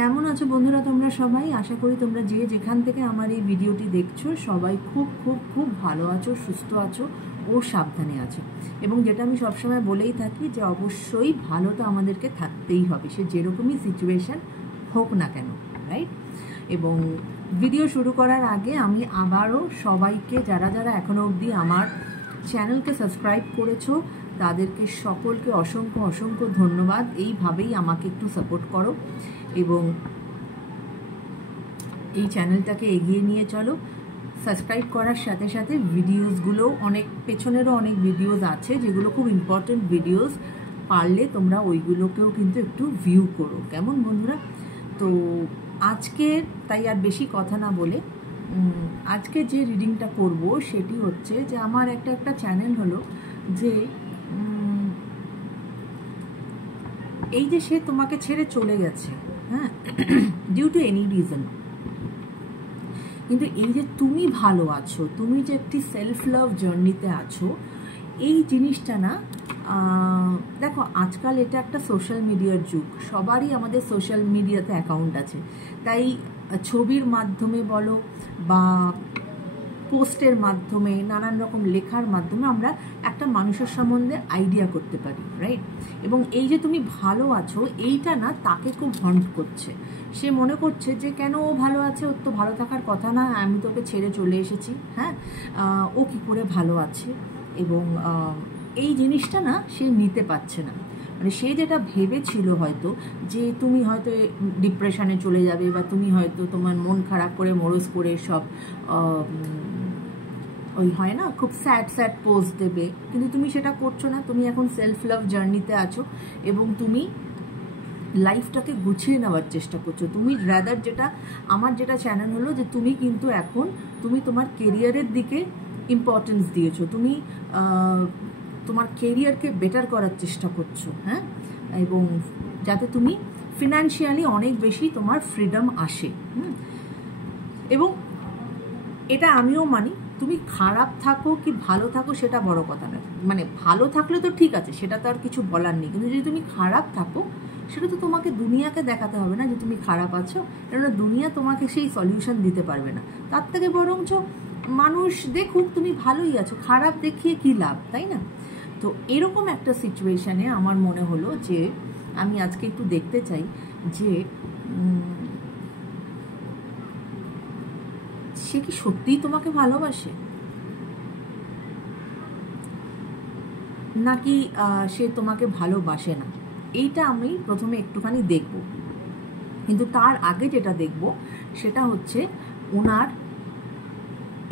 কেমন আছো বন্ধুরা তোমরা সবাই? আশা করি তোমরা যে যেখান থেকে আমার এই ভিডিওটি দেখছো সবাই খুব খুব খুব ভালো আছো, সুস্থ আছো ও সাবধানে আছো। এবং যেটা আমি সবসময় বলেই থাকি যে অবশ্যই ভালো তো আমাদেরকে থাকতেই হবে, সে যেরকমই সিচুয়েশান হোক না কেন, রাইট? এবং ভিডিও শুরু করার আগে আমি আবারও সবাইকে যারা যারা এখনো অবধি আমার চ্যানেলকে সাবস্ক্রাইব করেছো তাদেরকে সকলকে অসংখ্য অসংখ্য ধন্যবাদ। এইভাবেই আমাকে একটু সাপোর্ট করো এবং এই চ্যানেলটাকে এগিয়ে নিয়ে চলো। সাবস্ক্রাইব করার সাথে সাথে ভিডিওসগুলো অনেক পেছনেরও অনেক ভিডিওস আছে যেগুলো খুব ইম্পর্টেন্ট ভিডিওস, পারলে তোমরা ওইগুলোকেও কিন্তু একটু ভিউ করো, কেমন বন্ধুরা? তো আজকে তাই আর বেশি কথা না বলে আজকে যে রিডিংটা করব সেটি হচ্ছে যে আমার একটা চ্যানেল হলো যে এই যে সে তোমাকে ছেড়ে চলে গেছে, হ্যাঁ, ডিউ টু এনি রিজন, কিন্তু এই যে তুমি ভালো আছো, তুমি যে একটি সেলফ লাভ জার্নিতে আছো, এই জিনিসটা না, দেখো আজকাল এটা একটা সোশ্যাল মিডিয়ার যুগ, সবারই আমাদের সোশ্যাল মিডিয়াতে অ্যাকাউন্ট আছে, তাই ছবির মাধ্যমে বলো বা পোস্টের মাধ্যমে নানান রকম লেখার মাধ্যমে আমরা একটা মানুষের সম্বন্ধে আইডিয়া করতে পারি, রাইট? এবং এই যে তুমি ভালো আছো এইটা না তাকে খুব হন্ট করছে, সে মনে করছে যে কেন ও ভালো আছে, ওর তো ভালো থাকার কথা না, আমি তোকে ছেড়ে চলে এসেছি, হ্যাঁ, ও কি করে ভালো আছে। এবং এই জিনিসটা না সে নিতে পারছে না, মানে সে যেটা ভেবেছিল হয়তো যে তুমি হয়তো ডিপ্রেশনে চলে যাবে বা তুমি হয়তো তোমার মন খারাপ করে মরস করে সব ওই হয় না খুব স্যাড স্যাড পোস্ট দেবে, কিন্তু তুমি সেটা করছো না, তুমি এখন সেলফ লাভ জার্নিতে আছো এবং তুমি লাইফটাকে গুছিয়ে নেওয়ার চেষ্টা করছো। তুমি রাদার যেটা আমার যেটা চ্যানেল হলো যে তুমি কিন্তু এখন তুমি তোমার কেরিয়ারের দিকে ইম্পর্টেন্স দিয়েছো, তুমি তোমার কেরিয়ারকে বেটার করার চেষ্টা করছো, হ্যাঁ, এবং যাতে তুমি ফিনান্সিয়ালি অনেক বেশি তোমার ফ্রিডম আসে। এবং এটা আমিও মানি, তুমি খারাপ থাকো কি ভালো থাকো সেটা বড় কথা না, মানে ভালো থাকলে তো ঠিক আছে, সেটা তো আর কিছু বলার নেই, কিন্তু যদি তুমি খারাপ থাকো সেটা তো তোমাকে দুনিয়াকে দেখাতে হবে না যে তুমি খারাপ আছো, কেননা দুনিয়া তোমাকে সেই সলিউশন দিতে পারবে না। তার থেকে বরঞ্চ মানুষ দেখুক তুমি ভালোই আছো, খারাপ দেখিয়ে কি লাভ, তাই না? তো এরকম একটা সিচুয়েশানে আমার মনে হলো যে আমি আজকে একটু দেখতে চাই যে সে কি সত্যিই তোমাকে ভালোবাসে নাকি সে তোমাকে ভালোবাসে না, এইটা আমি প্রথমে একটুখানি দেখব। কিন্তু তার আগে যেটা দেখব সেটা হচ্ছে ওনার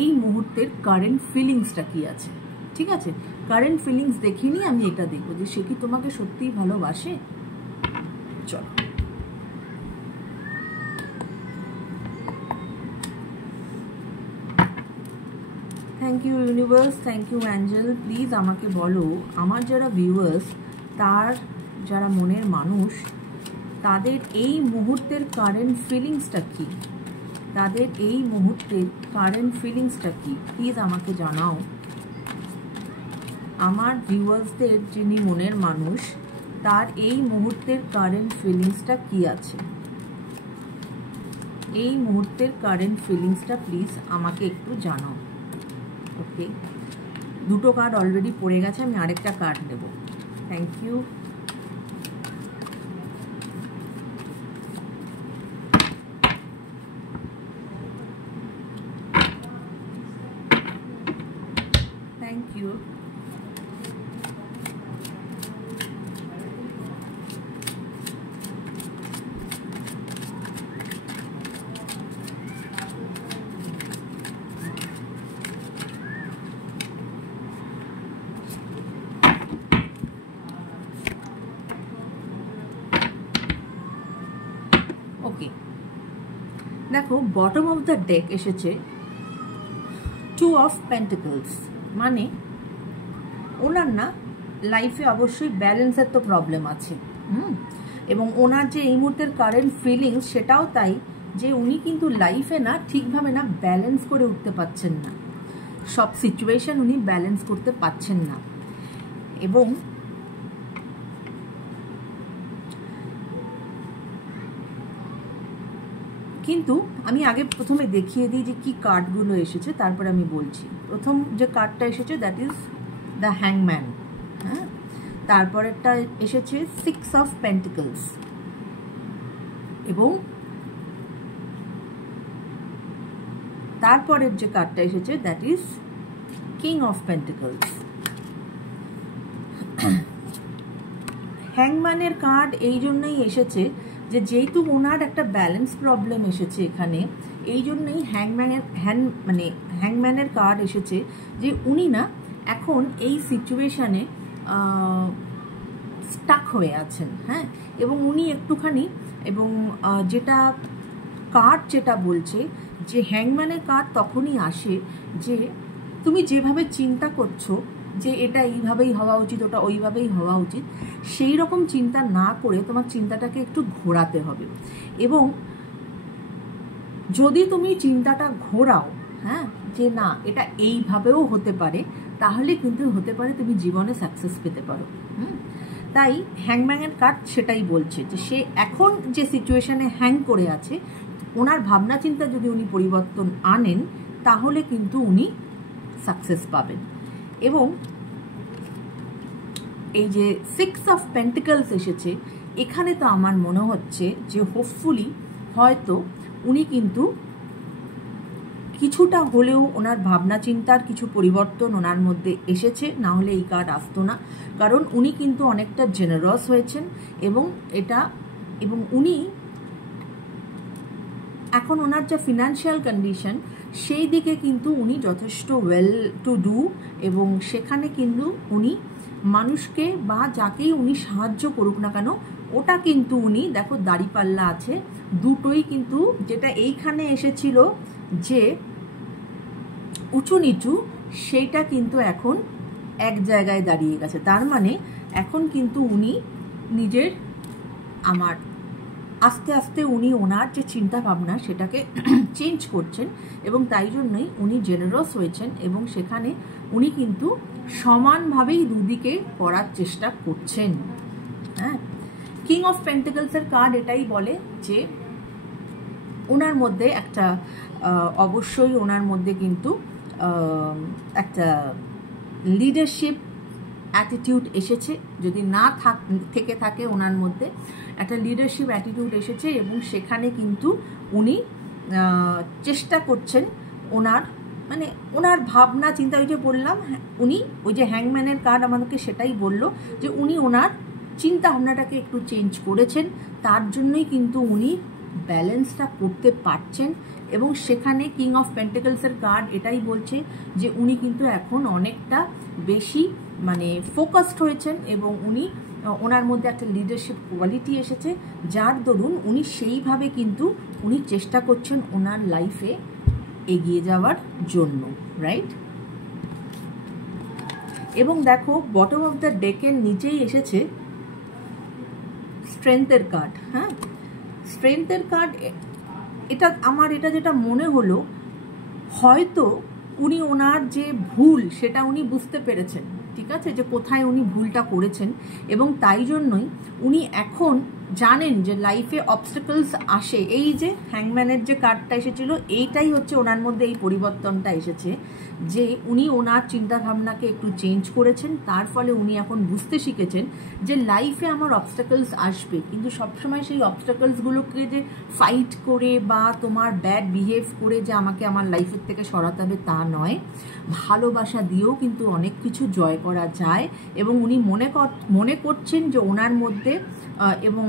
এই মুহূর্তের কারেন্ট ফিলিংসটা কি আছে, ঠিক আছে? কারেন্ট ফিলিংস দেখিনি আমি এটা দেখবো যে সে কি তোমাকে সত্যিই ভালোবাসে। চলো, thank you universe, thank you angel. Please আমাকে বলো আমার যারা ভিউয়ার্স, তার যারা মনের মানুষ, তাদের এই মুহূর্তের কারেন্ট ফিলিংসটা কি, তাদের এই মুহূর্তের কারেন্ট ফিলিংসটা কি, প্লিজ আমাকে জানাও। আমার ভিউয়ার্সদের যিনি মনের মানুষ, তার এই মুহূর্তের কারেন্ট ফিলিংসটা কি আছে, এই মুহূর্তের কারেন্ট ফিলিংসটা প্লিজ আমাকে একটু জানাও। ওকে, দুটো কার্ড অলরেডি পড়ে গেছে, আমি আরেকটা কার্ড নেব। Thank you. Thank you. Okay, দেখো বটম অফ দ্য ডেক এসেছে 2 অফ পেন্টিকলস, মানে ওনার না লাইফে অবশ্যই ব্যালেন্সের তো প্রবলেম আছে, এবং ওনার যে এই মুহূর্তের কারেন্ট ফিলিংস সেটাও তাই যে উনি কিন্তু লাইফে না ঠিকভাবে না ব্যালেন্স করে উঠতে পারছেন না, সব সিচুয়েশন উনি ব্যালেন্স করতে পারছেন না। এবং কিন্তু আমি আগে প্রথমে দেখিয়ে দিই যে কি কার্ডগুলো এসেছে, তারপরে আমি বলছি। প্রথম যে কার্ডটা এসেছে দ্যাট ইজ দ্য হ্যাংম্যান। হ্যাঁ, তারপরেরটা এসেছে 6 অফ পেন্টিকলস, এবং তারপরের যে কার্ডটা এসেছে that is king of pentacles. হ্যাংম্যানের কার্ড এই জন্যই এসেছে যে যেহেতু ওনার একটা ব্যালেন্স প্রবলেম এসেছে এখানে, এই জন্যই হ্যাংম্যানের কার্ড এসেছে যে উনি না এখন এই সিচুয়েশানে স্টাক হয়ে আছেন। হ্যাঁ, এবং উনি একটুখানি, এবং যেটা কার্ড যেটা বলছে যে হ্যাংম্যানের কার্ড তখনই আসে যে তুমি যেভাবে চিন্তা করছো যে এটা এইভাবেই হওয়া উচিত, ওটা ওইভাবেই হওয়া উচিত, সেই রকম চিন্তা না করে তোমার চিন্তাটাকে একটু ঘোরাতে হবে। এবং যদি তুমি চিন্তাটা ঘোরাও, হ্যাঁ, যে না এটা এইভাবেও হতে পারে, তাহলে কিন্তু হতে পারে তুমি জীবনে সাকসেস পেতে পারো। তাই হ্যাংম্যানের কার্ড সেটাই বলছে যে সে এখন যে সিচুয়েশনে হ্যাং করে আছে, ওনার ভাবনা চিন্তা যদি উনি পরিবর্তন আনেন তাহলে কিন্তু উনি সাকসেস পাবেন। এবং এই যে 6 অফ পেন্টিকলস এসেছে এখানে, তো আমার মনে হচ্ছে যে হোপফুলি হয়তো উনি কিন্তু কিছুটা হলেও ওনার ভাবনা চিন্তার কিছু পরিবর্তন ওনার মধ্যে এসেছে, না হলে এই কার্ড আসতো না। কারণ উনি কিন্তু অনেকটা জেনারাস হয়েছেন, এবং উনি এখন ওনার যে ফিনান্সিয়াল কন্ডিশন সেই দিকে কিন্তু উনি যথেষ্ট ওয়েল টু ডু, এবং সেখানে কিন্তু উনি মানুষকে বা যাকেই উনি সাহায্য করুক না কেন, ওটা কিন্তু উনি, দেখো দাড়িপাল্লা আছে দুটোই, কিন্তু যেটা এইখানে এসেছিল যে উঁচু নিচু, সেইটা কিন্তু এখন এক জায়গায় দাঁড়িয়ে গেছে। তার মানে এখন কিন্তু উনি নিজের আস্তে আস্তে উনি ওনার যে চিন্তা ভাবনা সেটাকে চেঞ্জ করছেন, এবং তাই জন্যই উনি জেনারাস হয়েছেন, এবং সেখানে উনি কিন্তু সমানভাবেই দুদিকে করার চেষ্টা করছেন। হ্যাঁ, কিং অফ পেন্টিকলসের কার্ড এটাই বলে যে ওনার মধ্যে একটা অবশ্যই ওনার মধ্যে কিন্তু একটা লিডারশিপ অ্যাটিটিউড এসেছে, যদি না থেকে থাকে ওনার মধ্যে একটা লিডারশিপ অ্যাটিটিউড এসেছে, এবং সেখানে কিন্তু উনি চেষ্টা করছেন ওনার ভাবনা চিন্তা, ওই যে বললাম উনি ওই যে হ্যাংম্যানের কার্ড আমাদেরকে সেটাই বলল যে উনি ওনার চিন্তা ভাবনাটাকে একটু চেঞ্জ করেছেন, তার জন্যই কিন্তু উনি ব্যালেন্সটা করতে পারছেন। এবং সেখানে কিং অফ পেন্টিকলসের কার্ড এটাই বলছে যে উনি কিন্তু এখন অনেকটা বেশি ফোকাসড হয়েছেন, এবং ওনার মধ্যে একটা লিডারশিপ কোয়ালিটি এসেছে, যার দরুন উনি সেইভাবে কিন্তু উনি চেষ্টা করছেন ওনার লাইফে এগিয়ে যাওয়ার জন্য, রাইট। এবং দেখো বটম অফ দ্য ডেকের নিচেই এসেছে স্ট্রেংথের কার্ড। হ্যাঁ, স্ট্রেংথের কার্ড এটা যেটা মনে হলো, হয়তো উনি ওনার যে ভুল সেটা উনি বুঝতে পেরেছেন, ঠিক আছে, যে কোথায় উনি ভুলটা করেছেন, এবং তাই জন্যই উনি এখন জানেন যে লাইফে অবস্টাকলস আসে। এই যে হ্যাংম্যানের যে কার্ডটা এসেছিল, এইটাই হচ্ছে ওনার মধ্যে এই পরিবর্তনটা এসেছে, যে উনি ওনার চিন্তাভাবনাকে একটু চেঞ্জ করেছেন, তার ফলে উনি এখন বুঝতে শিখেছেন যে লাইফে আমার অবস্টাকলস আসবে, কিন্তু সবসময় সেই অবস্টাকলসগুলোকে যে ফাইট করে বা তোমার ব্যাড বিহেভ করে যে আমাকে আমার লাইফের থেকে সরাতে হবে তা নয়, ভালোবাসা দিয়েও কিন্তু অনেক কিছু জয় করা যায়। এবং উনি মনে করছেন যে ওনার মধ্যে এবং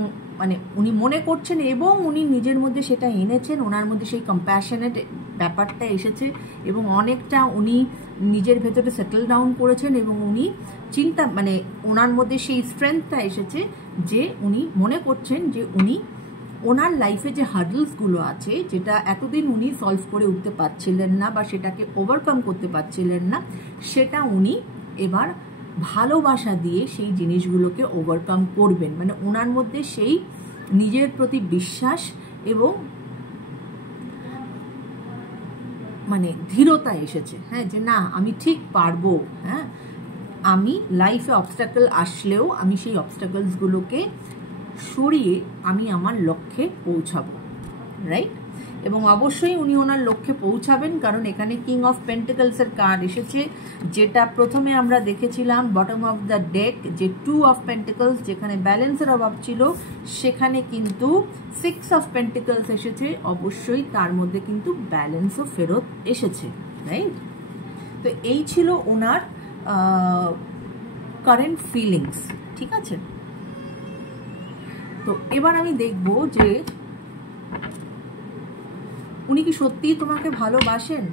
উনি মনে করছেন এবং উনি নিজের মধ্যে সেটা এনেছেন, ওনার মধ্যে সেই কম্প্যাশনেট ব্যাপারটা এসেছে, এবং অনেকটা উনি নিজের ভেতরে সেটেল ডাউন করেছেন, এবং উনি ওনার মধ্যে সেই স্ট্রেংথটা এসেছে যে উনি মনে করছেন যে উনি ওনার লাইফে যে হার্ডলসগুলো আছে, যেটা এতদিন উনি সলভ করে উঠতে পারছিলেন না বা সেটাকে ওভারকাম করতে পারছিলেন না, সেটা উনি এবার ভালোবাসা দিয়ে সেই জিনিসগুলোকে ওভারকাম করবেন। ওনার মধ্যে সেই নিজের প্রতি বিশ্বাস এবং ধীরতা এসেছে। হ্যাঁ, যে না আমি ঠিক পারবো, হ্যাঁ আমি লাইফে অবস্টাকল আসলেও আমি সেই অবস্টাকলসগুলোকে সরিয়ে আমি আমার লক্ষ্যে পৌঁছাবো। রাইট? এবং অবশ্যই উনি ওনার লক্ষ্যে পৌঁছাবেন, কারণ এখানে কিং অফ পেন্টিকলসের কার্ড এসেছে, যেটা প্রথমে আমরা দেখেছিলাম বটম অফ দ্য ডেক, যে 2 অফ পেন্টিকলস যেখানে ব্যালেন্সের অভাব ছিল, সেখানে কিন্তু 6 অফ পেন্টিকলস এসেছে। অবশ্যই তার মধ্যে কিন্তু ব্যালেন্সও ফেরত এসেছে, রাইট? তো এই ছিল ওনার কারেন্ট ফিলিংস, ঠিক আছে? তো এবার আমি দেখব যে উনি কি সত্যিই তোমাকে ভালোবাসেন।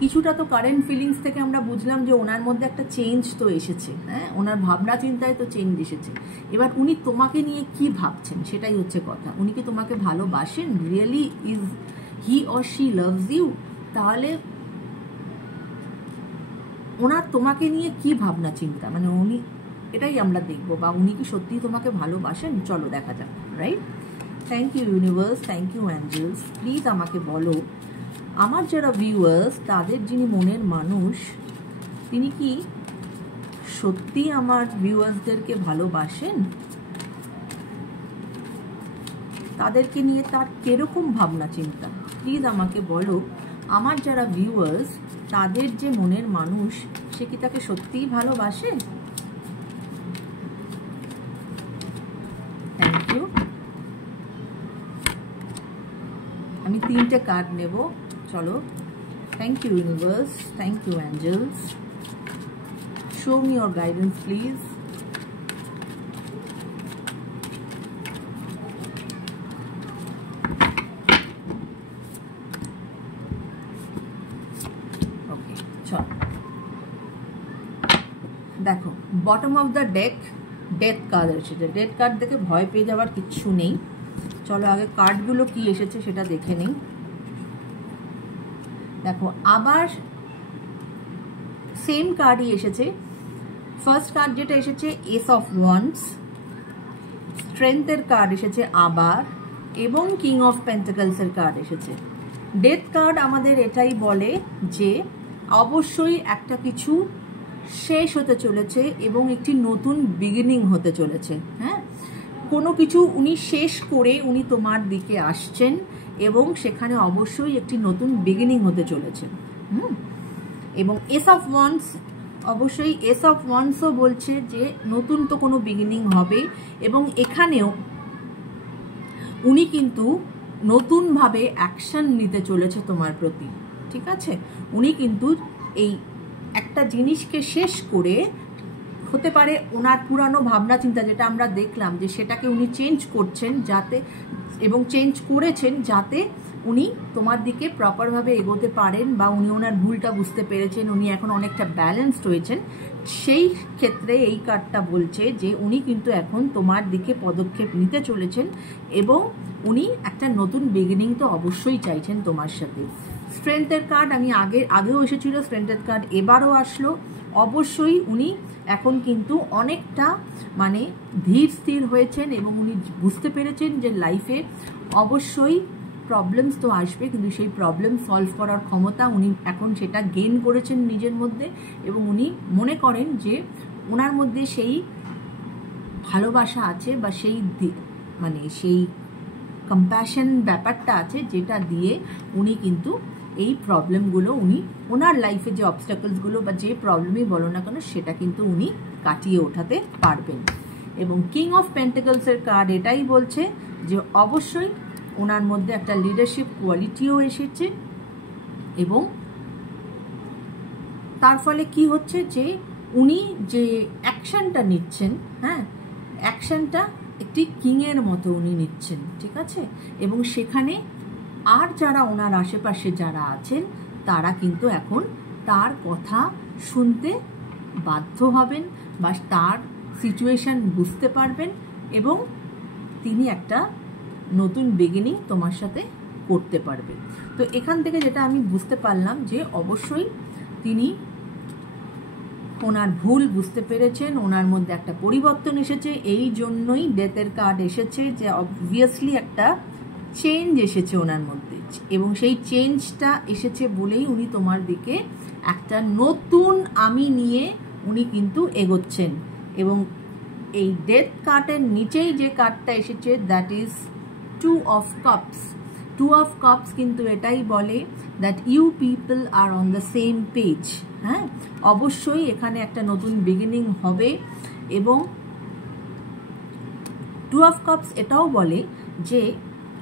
কিছুটা তো কারেন্ট ফিলিংস থেকে আমরা বুঝলাম যে ওনার মধ্যে একটা চেঞ্জ তো এসেছে, হ্যাঁ, ওনার ভাবনা চিন্তায় তো চেঞ্জ এসেছে। এবার উনি তোমাকে নিয়ে কি ভাবছেন সেটাই হচ্ছে কথা। উনি কি তোমাকে ভালোবাসেন, really is he or she loves you? তাহলে ওনার তোমাকে নিয়ে কি ভাবনা চিন্তা, মানে উনি, এটাই আমরা দেখবো, বা উনি কি সত্যিই তোমাকে ভালোবাসেন। চলো দেখা যাক, right? Thank you universe, thank you angels. প্লিজ আমাকে বলো, আমার যারা ভিউয়ার্স, তাদের যিনি মনের মানুষ, তিনি কি সত্যি আমার ভিউয়ার্সদেরকে ভালোবাসেন? তাদেরকে নিয়ে তার কিরকম ভাবনা চিন্তা, প্লিজ আমাকে বলো। আমার যারা ভিউয়ার্স, তাদের যে মনের মানুষ, সে কি তাকে সত্যিই ভালোবাসে? Thank you. আমি 3টে কার্ড নেব, চলো। Thank you universe, thank you angels. Show me your guidance please. Okay, চলো দেখো, bottom of the deck death card এসেছে। ডেথ কার্ড দেখে ভয় পেয়ে যাওয়ার কিচ্ছু নেই। চলো আগে কার্ডগুলো কি এসেছে সেটা দেখে নিই। দেখো, আবার সেম কার্ডই এসেছে। ফার্স্ট কার্ড যেটা এসেছে এস অফ ওয়ান্স, স্ট্রেংথের কার্ড এসেছে আবার, এবং কিং অফ পেন্টিকলসের কার্ড এসেছে। ডেথ কার্ড আমাদের এটাই বলে যে অবশ্যই একটা কিছু শেষ হতে চলেছে এবং একটি নতুন বিগিনিং হতে চলেছে। হ্যাঁ, কোনো কিছু উনি শেষ করে উনি তোমার দিকে আসছেন এবং সেখানে অবশ্যই একটি নতুন বিগিনিং হতে চলেছে। এবং এস অফ ওয়ান্স, অবশ্যই এস অফ ওয়ান্সও বলছে যে নতুন তো কোনো বিগিনিং হবে, এবং এখানেও উনি কিন্তু নতুনভাবে অ্যাকশন নিতে চলেছে তোমার প্রতি, ঠিক আছে? উনি কিন্তু এই একটা জিনিসকে শেষ করে, হতে পারে ওনার পুরানো ভাবনা চিন্তা যেটা আমরা দেখলাম, যে সেটাকে উনি চেঞ্জ করছেন যাতে, এবং চেঞ্জ করেছেন যাতে উনি তোমার দিকে প্রপারভাবে এগোতে পারেন, বা উনি ওনার ভুলটা বুঝতে পেরেছেন, উনি এখন অনেকটা ব্যালেন্সড হয়েছেন। সেই ক্ষেত্রে এই কার্ডটা বলছে যে উনি কিন্তু এখন তোমার দিকে পদক্ষেপ নিতে চলেছেন এবং উনি একটা নতুন বিগিনিং তো অবশ্যই চাইছেন তোমার সাথে। স্ট্রেংথের কার্ড আমি আগেও এসেছিল, স্ট্রেংথের কার্ড এবারও আসলো। অবশ্যই উনি এখন কিন্তু অনেকটা মানে ধীর স্থির হয়েছেন এবং উনি বুঝতে পেরেছেন যে লাইফে অবশ্যই প্রবলেমস তো আসবে, কিন্তু সেই প্রবলেম সলভ করার ক্ষমতা উনি এখন সেটা গেইন করেছেন নিজের মধ্যে, এবং উনি মনে করেন যে ওনার মধ্যে সেই ভালোবাসা আছে, বা সেই মানে সেই কম্প্যাশন ব্যাপারটা আছে, যেটা দিয়ে উনি কিন্তু এই প্রবলেমগুলো, উনি ওনার লাইফে যে অবস্টাকলসগুলো বা যে প্রবলেমই বলো না কেন, সেটা কিন্তু উনি কাটিয়ে ওঠাতে পারবেন। এবং কিং অফ পেন্টিকলসের কার্ড এটাই বলছে যে অবশ্যই ওনার মধ্যে একটা লিডারশিপ কোয়ালিটিও এসেছে, এবং তার ফলে কি হচ্ছে যে উনি যে অ্যাকশনটা নিচ্ছেন, হ্যাঁ, অ্যাকশনটা একটি কিংয়ের মতো উনি নিচ্ছেন, ঠিক আছে? এবং সেখানে আর যারা ওনার আশেপাশে যারা আছেন, তারা কিন্তু এখন তার কথা শুনতে বাধ্য হবেন, বা তার সিচুয়েশন বুঝতে পারবেন, এবং তিনি একটা নতুন বিগিনিং তোমার সাথে করতে পারবেন। তো এখান থেকে যেটা আমি বুঝতে পারলাম যে অবশ্যই তিনি ওনার ভুল বুঝতে পেরেছেন, ওনার মধ্যে একটা পরিবর্তন এসেছে, এই জন্যই ডেথের কার্ড এসেছে, যে অবভিয়াসলি একটা চেঞ্জ এসেছে ওনার মধ্যে, এবং সেই চেঞ্জটা এসেছে বলেই উনি তোমার দিকে একটা নতুন আমি নিয়ে উনি কিন্তু এগোচ্ছেন। এবং এই ডেথ কার্ডের নিচেই যে কার্ডটা এসেছে, that is two of cups. Two of cups কিন্তু এটাই বলে that you people are on the same page. হ্যাঁ, অবশ্যই এখানে একটা নতুন বিগিনিং হবে। এবং টু অফ কাপস এটাও বলে যে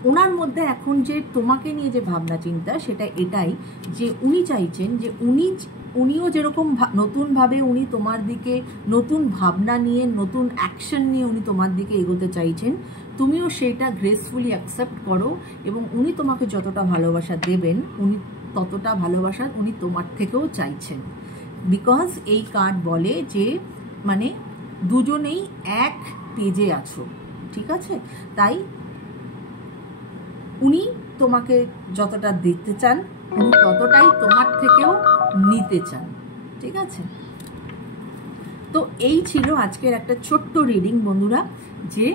ওনার মধ্যে এখন যে তোমাকে নিয়ে যে ভাবনা চিন্তা, সেটা এটাই যে উনি চাইছেন যে উনিও যেরকম নতুনভাবে উনি তোমার দিকে নতুন ভাবনা নিয়ে, নতুন অ্যাকশন নিয়ে উনি তোমার দিকে এগোতে চাইছেন, তুমিও সেটা গ্রেসফুলি অ্যাকসেপ্ট করো। এবং উনি তোমাকে যতটা ভালোবাসা দেবেন, উনি ততটা ভালোবাসা উনি তোমার থেকেও চাইছেন। বিকজ এই কার্ড বলে যে মানে দুজনেই এক পেজে আছো, ঠিক আছে? তাই উনি তোমাকে যতটা দেখতে চান, উনি ততটাই তোমার থেকেও নিতে চান, ঠিক আছে? তো এই ছিল আজকের একটা ছোট্ট রিডিং বন্ধুরা, যে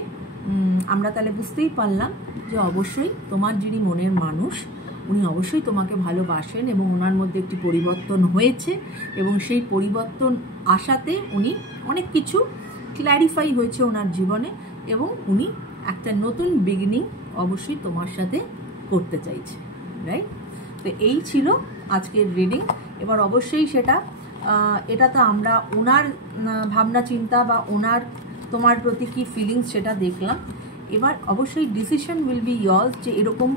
আমরা তাহলে বুঝতেই পারলাম যে অবশ্যই তোমার যিনি মনের মানুষ, উনি অবশ্যই তোমাকে ভালোবাসেন এবং ওনার মধ্যে একটি পরিবর্তন হয়েছে এবং সেই পরিবর্তন আসাতে উনি অনেক কিছু ক্ল্যারিফাই হয়েছে ওনার জীবনে এবং উনি একটা নতুন বিগিনিং অবশ্যই তোমার সাথে করতে চাইছে, রাইট? তো এই ছিল আজকের রিডিং। এবার অবশ্যই এটা তো আমরা ওনার ভাবনা চিন্তা বা ওনার তোমার প্রতি কি ফিলিংস সেটা দেখলাম। এবার অবশ্যই ডিসিশন উইল বি ইয়ার্স, যে এরকম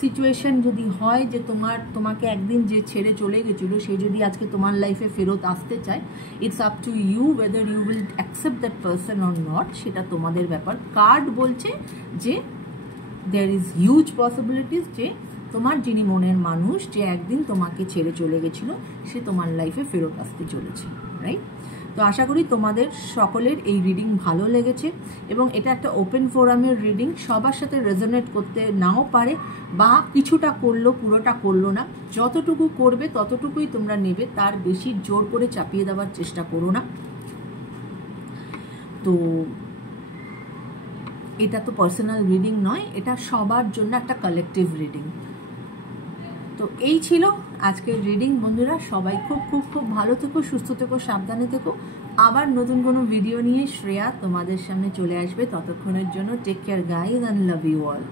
সিচুয়েশন যদি হয় যে তোমাকে একদিন যে ছেড়ে চলে গেছিলো সে যদি আজকে তোমার লাইফে ফেরত আসতে চায়, it's up to you whether you will accept that person or not, সেটা তোমাদের ব্যাপার। কার্ড বলছে যে দেয়ার ইজ হিউজ পসিবিলিটিস যে তোমার যিনি মনের মানুষ, যে একদিন তোমাকে ছেড়ে চলে গেছিলো, সে তোমার লাইফে ফেরত আসতে চলেছে, রাইট? তো আশা করি তোমাদের সকলের এই রিডিং ভালো লেগেছে এবং এটা একটা ওপেন ফোরামের রিডিং, সবার সাথে রেজোনেট করতে নাও পারে বা কিছুটা করলো পুরোটা করলো না, যতটুকু করবে ততটুকুই তোমরা নেবে, তার বেশি জোর করে চাপিয়ে দেওয়ার চেষ্টা করো না। তো এটা তো পার্সোনাল রিডিং নয়, এটা সবার জন্য একটা কালেকটিভ রিডিং। তো এই ছিল আজকের রিডিং বন্ধুরা, সবাই খুব খুব খুব ভালো থেকো, সুস্থ থেকো, সাবধানে থেকো। আবার নতুন কোনো ভিডিও নিয়ে শ্রেয়া তোমাদের সামনে চলে আসবে। ততক্ষণের জন্য take care guys and love you all.